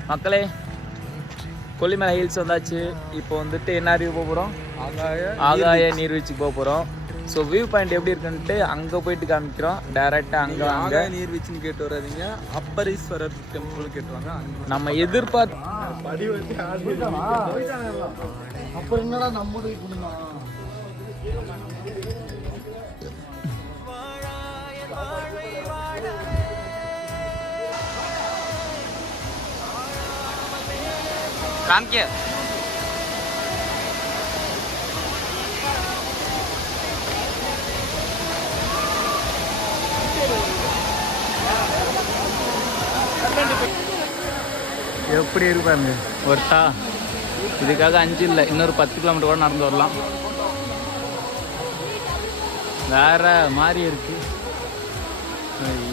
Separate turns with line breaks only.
மக்களே கொல்லிமலை ஹில்ஸ் வந்தாச்சு. இப்போ வந்துட்டு என்ன அறிவு போக போகிறோம்? ஆகாய நீர்வீழ்ச்சிக்கு போக போகிறோம். ஸோ வியூ பாயிண்ட் எப்படி இருக்குன்ட்டு அங்கே போயிட்டு காமிக்கிறோம். டைரெக்டாக அங்கே
ஆகாய நீர்வீழ்ச்சின்னு கேட்டு வராதிங்க, அப்பரீஸ்வரர் டெம்பிள் கேட்டுவாங்க.
நம்ம எதிர்பார்த்து
அப்புறம் என்னடா நம்ம
காமிக்க எப்படி இருப்பாங்க ஒருத்தா. இதுக்காக 5 இல்லை, இன்னொரு 10 கிலோமீட்டர் கூட நடந்து வரலாம். வேற மாதிரி இருக்கு.